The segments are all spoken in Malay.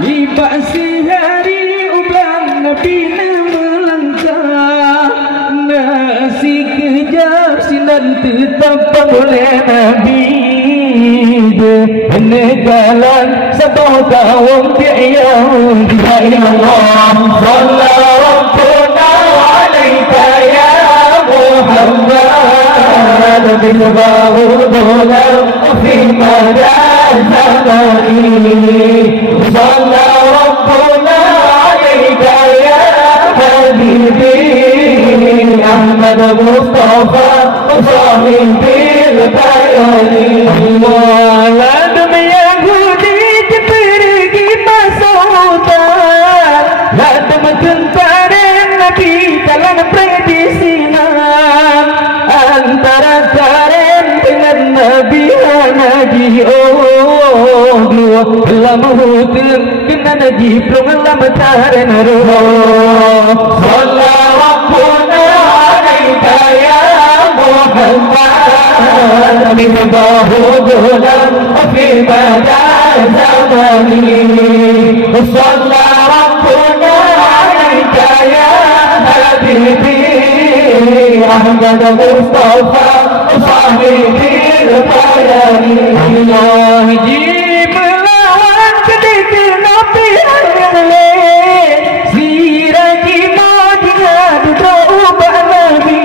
Tiba sehari ulang Nabi melangkah, nasi kejap sinan tetap oleh Nabi. Negalan satu kaum bi'ayah ya Allah. Sallallahu Rabbuna alaika ya Muhammad bilbahu dolam fi madan zamani. Sallallahu Rabbuna alaika ya habibi Ahmad Mustafa sahibil bayani. Waladum Yahudi pergi pasukan, ladum tentara Nabi dalam predisinan, antara karen dengan Nabi Nabi dua lama hukum kena Nabi belum lama karen roh. Sallallahu Rabbuna alaika ya Muhammad bilbahu dolam fi madan zamani. Sallallahu Rabbuna alaika ya habibi Ahmad Mustafa sahibil bayani. Allah jib lawan ketika Nabi alaih sirati madinah berubah Nabi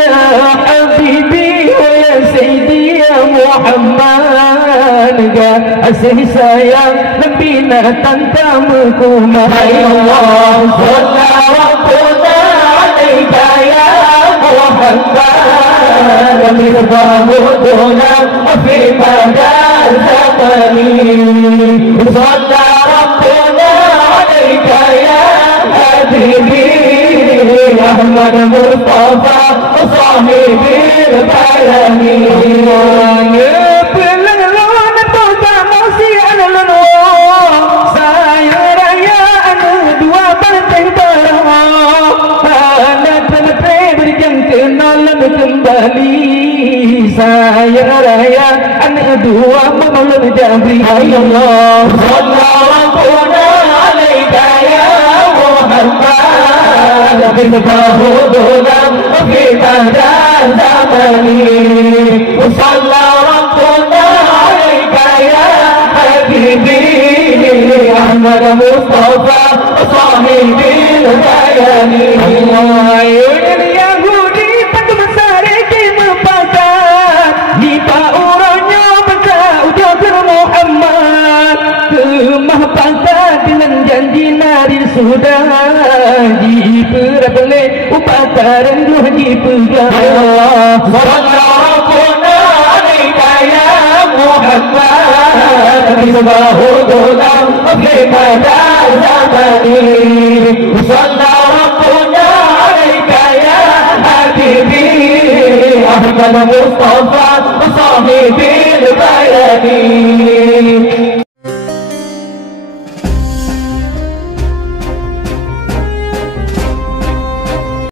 ya habibi ya sayyidi ya Muhammad. Asih sayang Nabi nak tantamuku mahai Allah. Sallallahu Rabbuna alaika ya Muhammad bilbahu dolam fi madan zamani. Sallallahu Rabbuna alaika ya habibi Ahmad Mustafa sahibil bayani. Kembali saya raya anak dua maulud jabri. Ya Allah sallallahu alaika ya Muhammad bilbahu dolam fi madan zamani. Sallallahu alaika ya habibi Ahmad Mustafa sahibil bayani. Sudah diperboleh upataran dua dipegang. Sallallahu alaika ya Muhammad bilbahu dolam fi madan zamani. Sallallahu alaika ya habibi Ahmad Mustafa sahibil bayani.